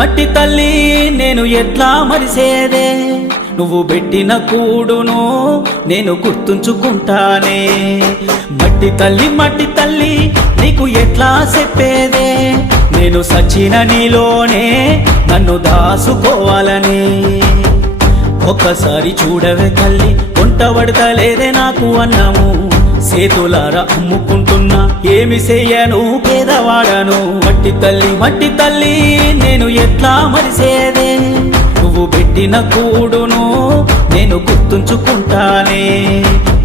మట్టి తల్లి నేను ఎట్లా మరిసేదే, నువ్వు పెట్టిన కూడును నేను గుర్తుంచుకుంటానే. మట్టి తల్లి నీకు ఎట్లా చెప్పేదే, నేను సచిన నీలోనే నన్ను దాసుకోవాలని. ఒక్కసారి చూడవే తల్లి, వంట పడతలేదే నాకు అన్నము, సేతులారా అమ్ముకుంటున్నా ఏమి చెయ్యను పేదవాడను. మట్టి తల్లి నేను ఎట్లా మరిసేదే, నువ్వు పెట్టిన కూడును నేను గుర్తుంచుకుంటానే.